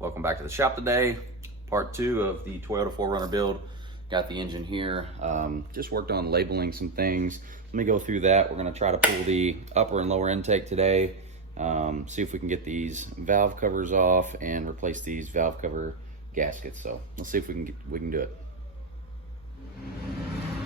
Welcome back to the shop today. Part 2 of the Toyota 4Runner build. Got the engine here. Just worked on labeling some things. Let me go through that. We're going to try to pull the upper and lower intake today. See if we can get these valve covers off and replace these valve cover gaskets. So let's see if we can do it.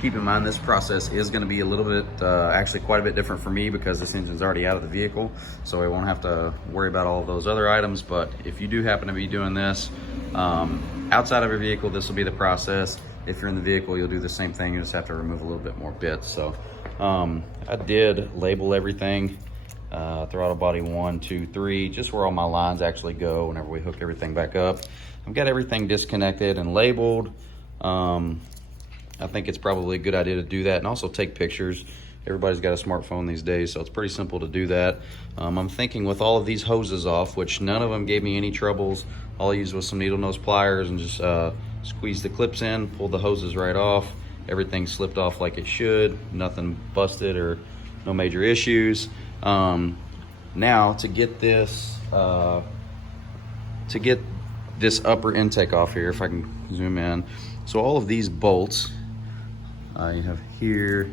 Keep in mind this process is going to be a little bit, actually quite a bit different for me because this engine's already out of the vehicle, so I won't have to worry about all of those other items. But if you do happen to be doing this outside of your vehicle, this will be the process. If you're in the vehicle, you'll do the same thing. You just have to remove a little bit more bits. So I did label everything, throttle body 1, 2, 3, just where all my lines actually go whenever we hook everything back up. I've got everything disconnected and labeled. I think it's probably a good idea to do that and also take pictures. Everybody's got a smartphone these days, so it's pretty simple to do that. I'm thinking with all of these hoses off, which none of them gave me any troubles, all I used was some needle nose pliers and just squeeze the clips in, pulled the hoses right off. Everything slipped off like it should, nothing busted or no major issues. Now to get this upper intake off here, if I can zoom in. So all of these bolts, you have here,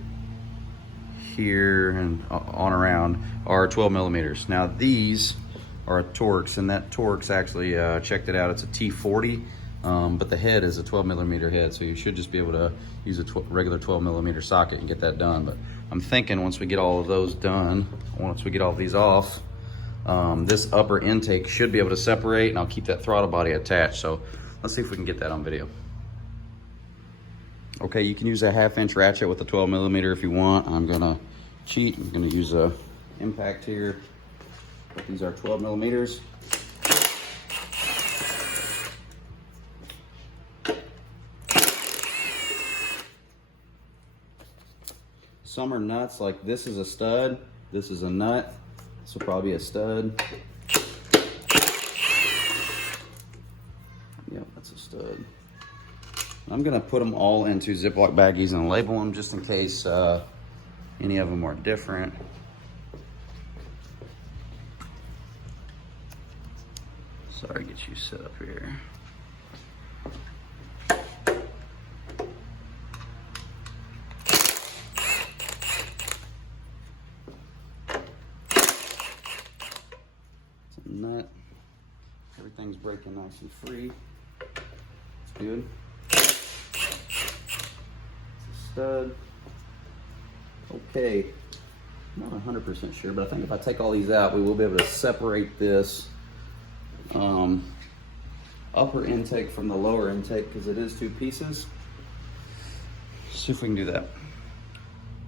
and on around, are 12 millimeters. Now these are Torx, and that Torx actually, checked it out, it's a T40, but the head is a 12 millimeter head, so you should just be able to use a regular 12 millimeter socket and get that done. But I'm thinking once we get all of those done, once we get all of these off, this upper intake should be able to separate, and I'll keep that throttle body attached. So let's see if we can get that on video. Okay, you can use a 1/2 inch ratchet with a 12 millimeter if you want. I'm gonna cheat. I'm gonna use a impact here. These are 12 millimeters. Some are nuts, like this is a stud, this is a nut. This will probably be a stud. Yep, that's a stud. I'm gonna put them all into Ziploc baggies and label them just in case any of them are different. Sorry, get you set up here. It's a nut. Everything's breaking nice and free. It's good. Stud. Okay, not 100% sure, but I think if I take all these out, we will be able to separate this upper intake from the lower intake because it is 2 pieces. Let's see if we can do that.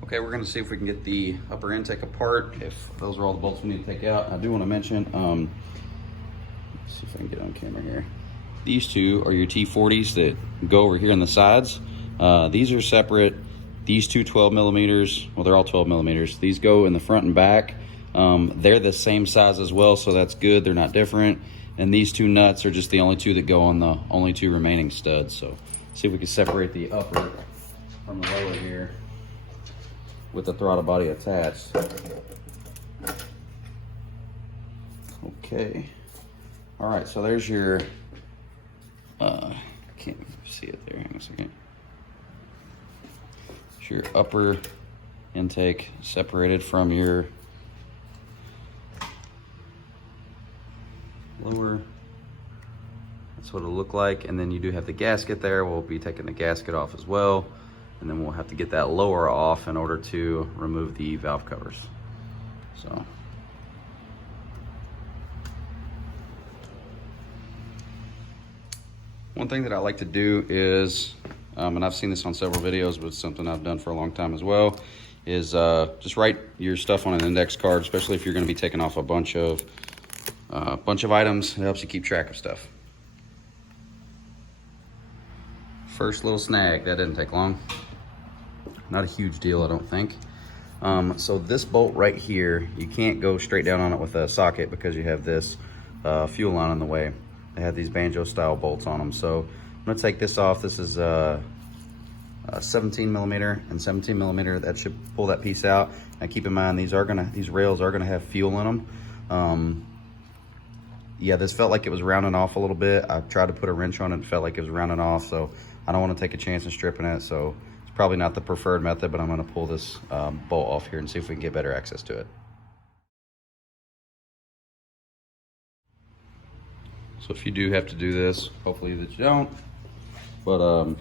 Okay, we're going to see if we can get the upper intake apart, if those are all the bolts we need to take out. I do want to mention, let's see if I can get on camera here. These two are your T40s that go over here on the sides. These are separate. These two 12 millimeters, well, they're all 12 millimeters. These go in the front and back. They're the same size as well, so that's good. They're not different. And these 2 nuts are just the only 2 that go on the only 2 remaining studs. So see if we can separate the upper from the lower here with the throttle body attached. Okay. All right, so there's your, can't see it there, hang on a second. Your upper intake separated from your lower. That's what it'll look like. And then you do have the gasket there. We'll be taking the gasket off as well. And then we'll have to get that lower off in order to remove the valve covers. So. One thing that I like to do is, and I've seen this on several videos, but it's something I've done for a long time as well, is just write your stuff on an index card, especially if you're going to be taking off a bunch of items. It helps you keep track of stuff. First little snag, that didn't take long. Not a huge deal, I don't think. So this bolt right here, you can't go straight down on it with a socket because you have this fuel line in the way. They have these banjo style bolts on them. So I'm gonna take this off. This is 17 millimeter and 17 millimeter. That should pull that piece out. Now keep in mind, these rails are gonna have fuel in them. yeah, this felt like it was rounding off a little bit. I tried to put a wrench on it and felt like it was rounding off, so I don't want to take a chance in stripping it. So it's probably not the preferred method, but I'm going to pull this bolt off here and see if we can get better access to it. So if you do have to do this, hopefully that you don't, but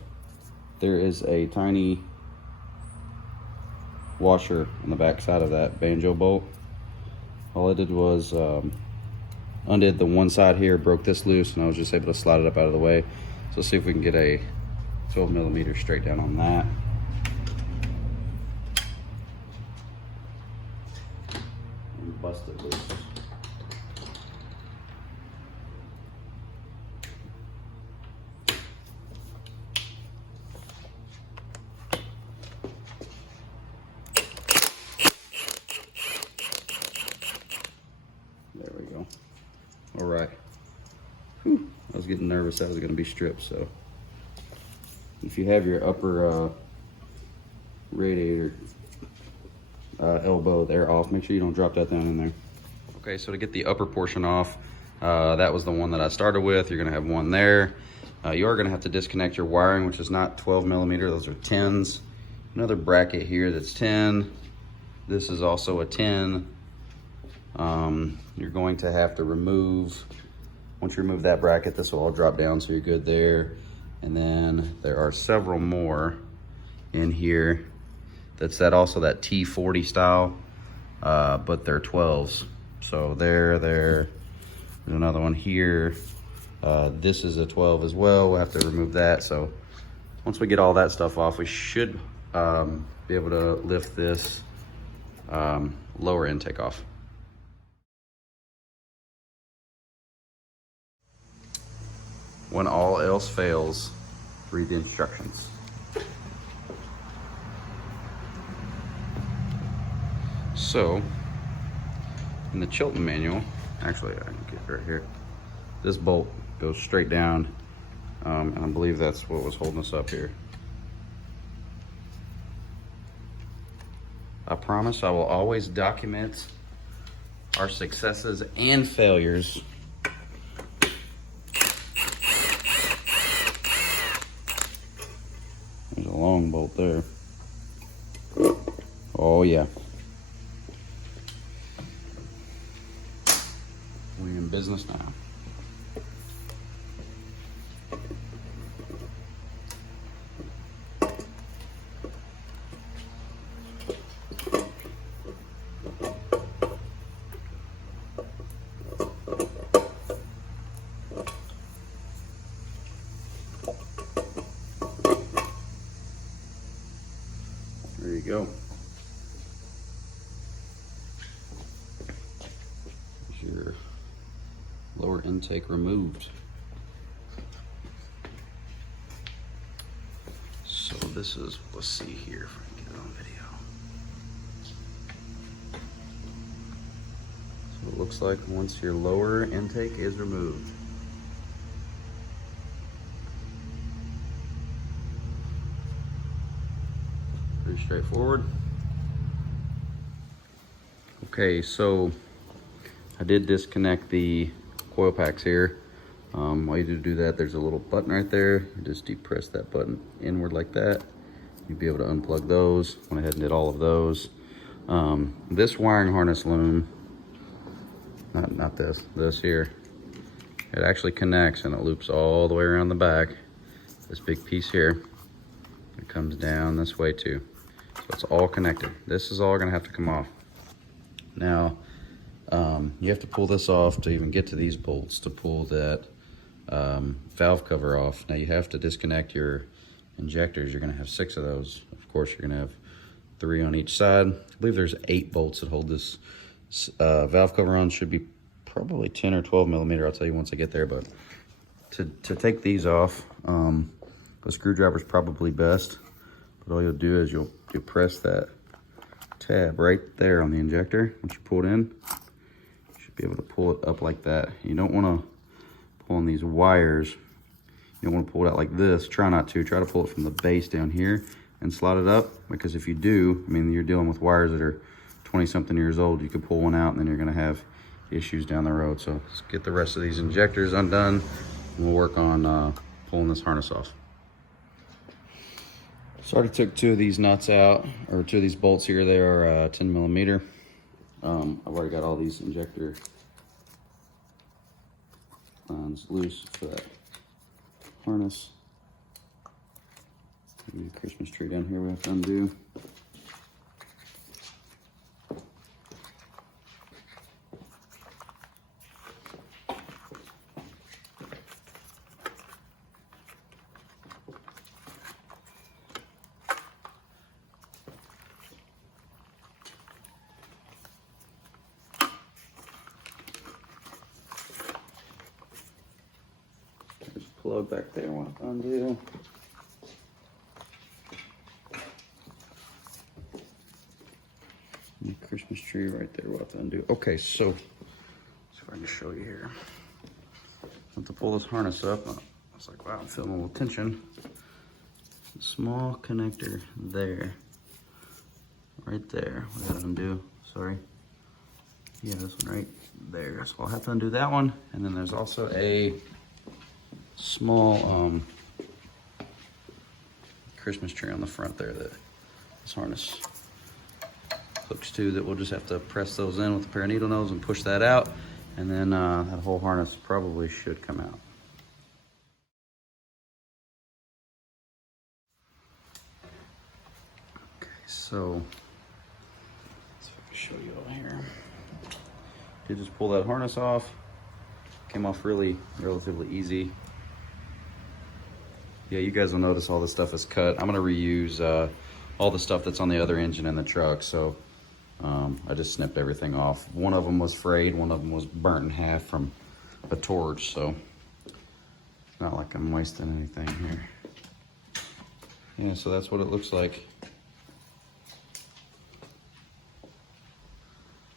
there is a tiny washer on the back side of that banjo bolt. All I did was undid the one side here, broke this loose, and I was just able to slide it up out of the way. So let's see if we can get a 12 millimeter straight down on that. And bust it loose. There we go. All right. Whew. I was getting nervous that was going to be stripped. So if you have your upper radiator elbow there off, make sure you don't drop that down in there. Okay, so to get the upper portion off, that was the one that I started with. You're going to have one there. You are going to have to disconnect your wiring, which is not 12 millimeter. Those are 10s. Another bracket here that's 10. This is also a 10. You're going to have to remove, once you remove that bracket, this will all drop down, so you're good there. And then there are several more in here. That's also that T40 style, but they're 12s. So there's another one here. This is a 12 as well. We'll have to remove that. So once we get all that stuff off, we should be able to lift this lower intake off. When all else fails, read the instructions. So, in the Chilton manual, actually I can get it right here, this bolt goes straight down, and I believe that's what was holding us up here. I promise I will always document our successes and failures. There's a long bolt there. Oh yeah. We're in business now. There you go. There's your lower intake removed. So this is, let's see here if I can get it on video. So it looks like once your lower intake is removed, pretty straightforward. Okay, so I did disconnect the coil packs here. While you do that, there's a little button right there. You just depress that button inward like that. You'll be able to unplug those. Went ahead and did all of those. This wiring harness loom, not this here, it actually connects and it loops all the way around the back. This big piece here, it comes down this way too. So it's all connected. This is all gonna have to come off. Now, you have to pull this off to even get to these bolts to pull that valve cover off. Now you have to disconnect your injectors. You're gonna have 6 of those. Of course, you're gonna have 3 on each side. I believe there's 8 bolts that hold this valve cover on. Should be probably 10 or 12 millimeter. I'll tell you once I get there, but to take these off, a screwdriver is probably best. But all you'll do is you'll press that tab right there on the injector. Once you pull it in, you should be able to pull it up like that. You don't want to pull on these wires. You don't want to pull it out like this. Try not to. Try to pull it from the base down here and slide it up, because if you do, I mean, you're dealing with wires that are 20-something years old. You could pull one out and then you're going to have issues down the road. So let's get the rest of these injectors undone, and we'll work on pulling this harness off. So I already took 2 of these nuts out, or 2 of these bolts here. They are 10 millimeter. I've already got all these injector lines loose for that harness. Maybe a Christmas tree down here we have to undo. There's a plug back there I want to undo. Christmas tree right there we'll have to undo. Okay, so see if I can show you here. To pull this harness up, I was like, wow, I'm feeling a little tension. Small connector there, right there. We gotta undo, sorry. Yeah, this one right there. So I'll have to undo that one. And then there's also a small Christmas tree on the front there that this harness hooks to, that we'll just have to press those in with a pair of needle nose and push that out, and then that whole harness probably should come out. Okay, so let's see if I can show you all here. Did just pull that harness off. Came off relatively easy. Yeah, you guys will notice all the stuff is cut. I'm gonna reuse all the stuff that's on the other engine in the truck, so I just snipped everything off. One of them was frayed, one of them was burnt in half from a torch, so it's not like I'm wasting anything here. Yeah, so that's what it looks like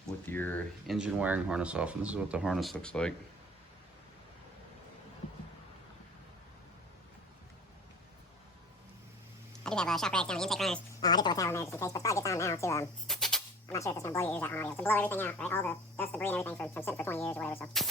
with your engine wiring harness off, and this is what the harness looks like. I do have shock racks down the intake runners. I did throw a towel in there just in case, but probably get down now too. I'm not sure if it's going to blow your ears out on audio. To blow everything out, right? All the dust, debris, and everything from sitting for 20 years or whatever, so.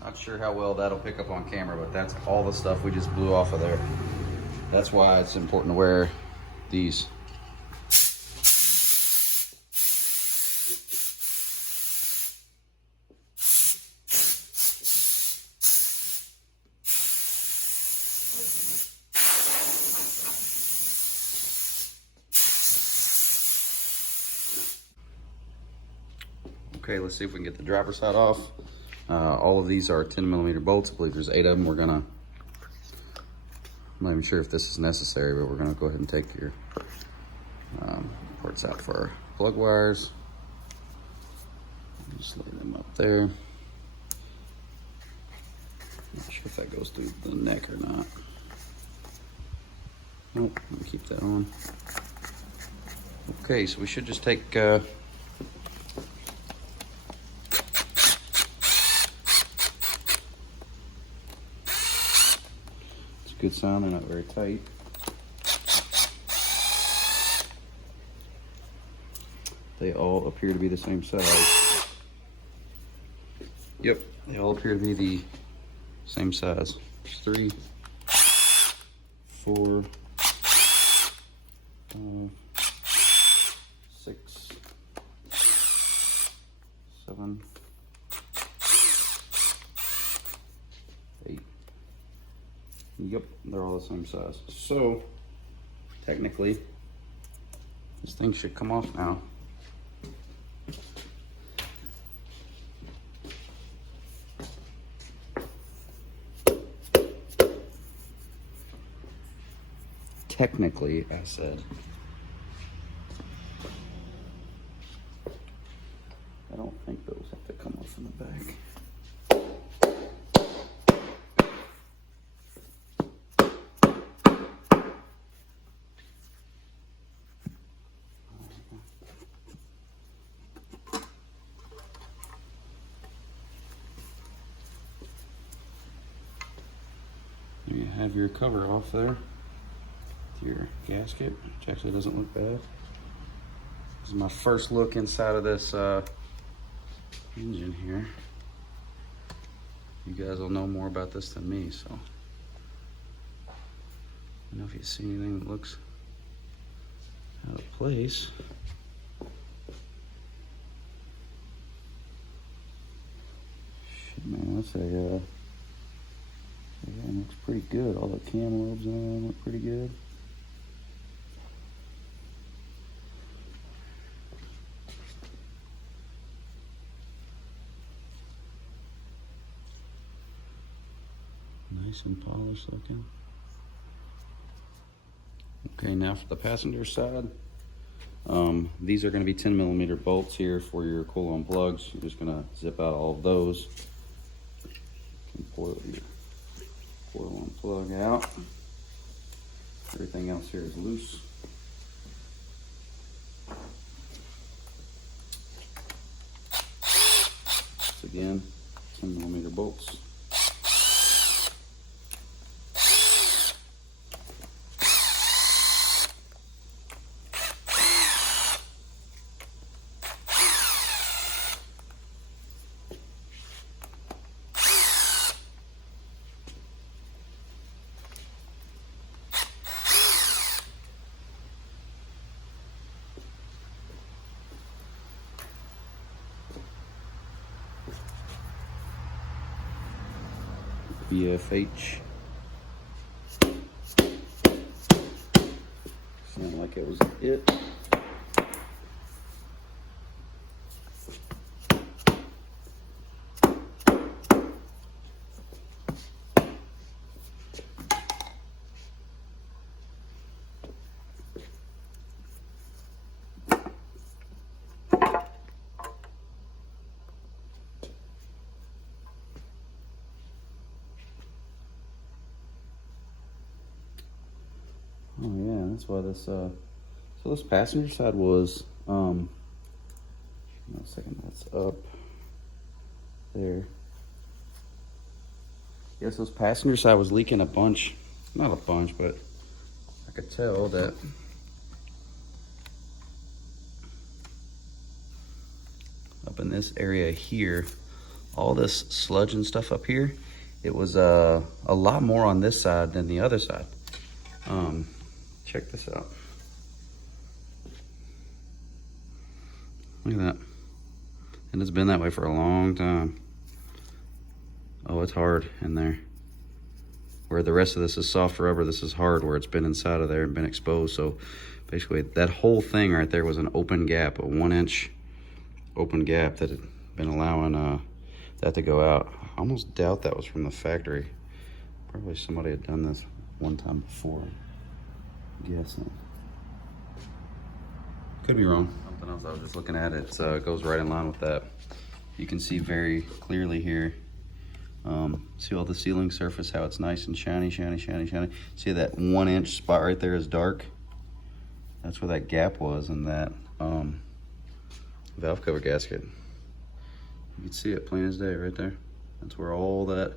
Not sure how well that'll pick up on camera, but that's all the stuff we just blew off of there. That's why it's important to wear these. Okay, let's see if we can get the driver's side off. All of these are 10 millimeter bolts. I believe there's 8 of them. I'm not even sure if this is necessary, but we're gonna go ahead and take your ports out for our plug wires. Just lay them up there. Not sure if that goes through the neck or not. Nope, I'm gonna keep that on. Okay, so we should just take good sound, they're not very tight. They all appear to be the same size. Yep, they all appear to be the same size. 3, 4, 5, 6, 7, 8. Yep, they're all the same size. So, technically, this thing should come off now. Technically, I said. back. You have your cover off there with your gasket, which actually doesn't look bad. This is my first look inside of this engine here. You guys will know more about this than me, so I don't know if you see anything that looks out of place. Shit, man, that's a yeah, it looks pretty good. All the cam lobes and all that look pretty good. Nice and polished looking. Okay, now for the passenger side. These are going to be 10mm bolts here for your Coolant plugs. You're just going to zip out all of those. And pull your Coolant plug out. Everything else here is loose. Once again, 10mm bolts. BFH. Sounded like it was it. Oh yeah, that's why this so this passenger side was no second, that's up there. Yes, this passenger side was leaking a bunch. Not a bunch, but I could tell that up in this area here, all this sludge and stuff up here, it was a lot more on this side than the other side. Check this out. Look at that. And it's been that way for a long time. Oh, it's hard in there. Where the rest of this is soft rubber, this is hard where it's been inside of there and been exposed. So basically that whole thing right there was an open gap, a 1-inch open gap that had been allowing that to go out. I almost doubt that was from the factory. Probably somebody had done this one time before. Guessing. Could be wrong. Something else I was just looking at, it goes right in line with that. You can see very clearly here. See all the sealing surface, how it's nice and shiny, shiny, shiny, shiny. See that 1-inch spot right there is dark? That's where that gap was in that valve cover gasket. You can see it plain as day right there. That's where all that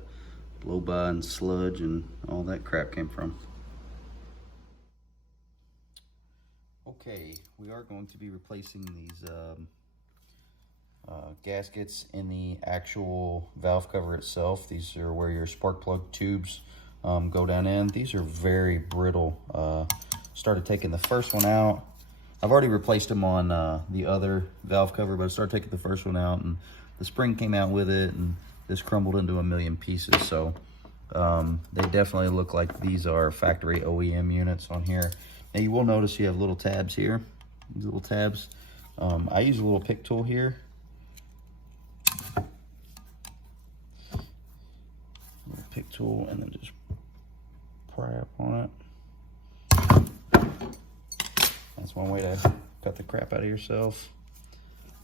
blow by and sludge and all that crap came from. Okay, we are going to be replacing these gaskets in the actual valve cover itself. These are where your spark plug tubes go down in. These are very brittle. Started taking the first one out. I've already replaced them on the other valve cover, but I started taking the first one out and the spring came out with it and this crumbled into a million pieces. So they definitely look like these are factory OEM units on here. Now you will notice you have little tabs here, these little tabs. I use a little pick tool here. Little pick tool and then just pry up on it. That's one way to cut the crap out of yourself.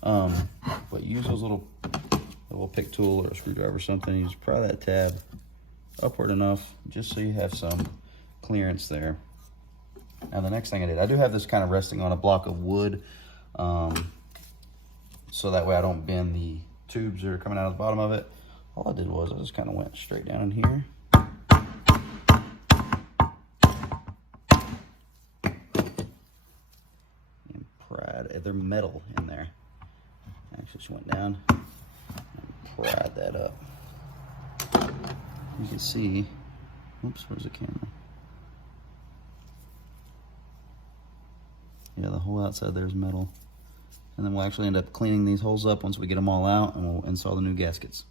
But use those little little pick tool or a screwdriver or something. You just pry that tab upward enough just so you have some clearance there. Now the next thing I do have this kind of resting on a block of wood, so that way I don't bend the tubes that are coming out of the bottom of it. All I did was I just kind of went straight down in here. And pried, they're metal in there. Actually just went down and pried that up. You can see, oops, where's the camera? Yeah, the whole outside there is metal. And then we'll actually end up cleaning these holes up once we get them all out, and we'll install the new gaskets.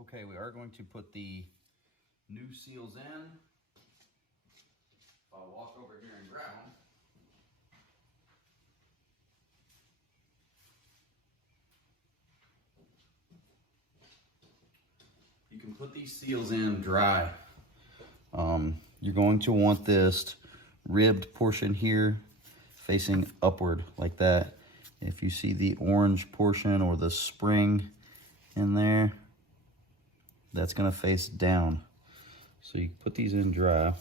Okay, we are going to put the new seals in. I'll walk over here and grab them. You can put these seals in dry. You're going to want this ribbed portion here facing upward like that. If you see the orange portion or the spring in there, that's going to face down. So you put these in dry.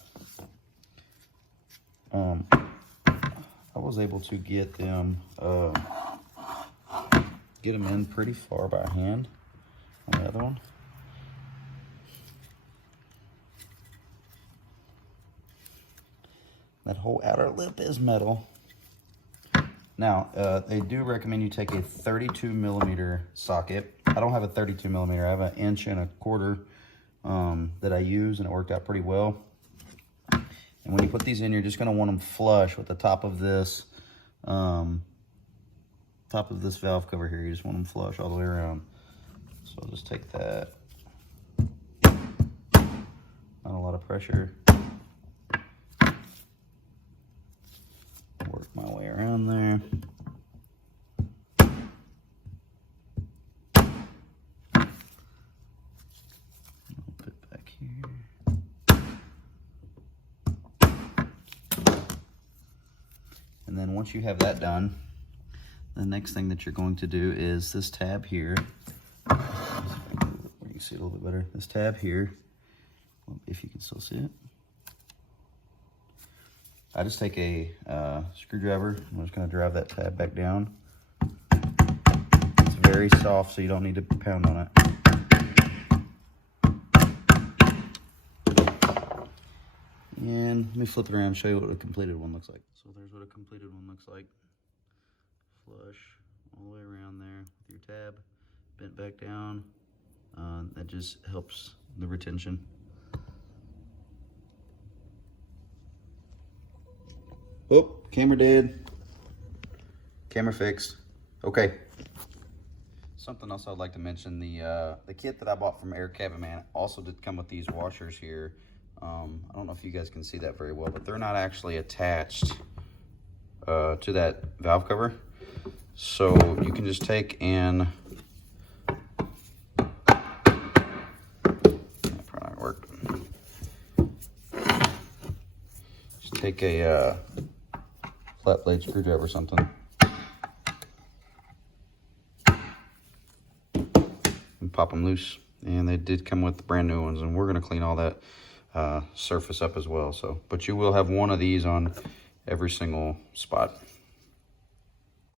I was able to get them in pretty far by hand on the other one. That whole outer lip is metal. Now, they do recommend you take a 32 millimeter socket. I don't have a 32 millimeter. I have an 1.25 inch that I use, and it worked out pretty well. And when you put these in, you're just gonna want them flush with the top of this valve cover here. You just want them flush all the way around. So I'll just take that. Not a lot of pressure. Work my way around there. I'll put it back here. And then once you have that done, the next thing that you're going to do is this tab here. Where you can see it a little bit better. This tab here, if you can still see it. I just take a screwdriver. I'm just going to drive that tab back down. It's very soft, so you don't need to pound on it. And let me flip it around and show you what a completed one looks like. So there's what a completed one looks like. Flush all the way around there with your tab bent back down. That just helps the retention. Oh, camera dead. Camera fixed. Okay. Something else I'd like to mention, the kit that I bought from Air Cabin Man also did come with these washers here. I don't know if you guys can see that very well, but they're not actually attached to that valve cover. So you can just take and that probably not work. Just take a flat blade screwdriver or something and pop them loose. And they did come with the brand new ones, and we're going to clean all that surface up as well. So, but you will have one of these on every single spot.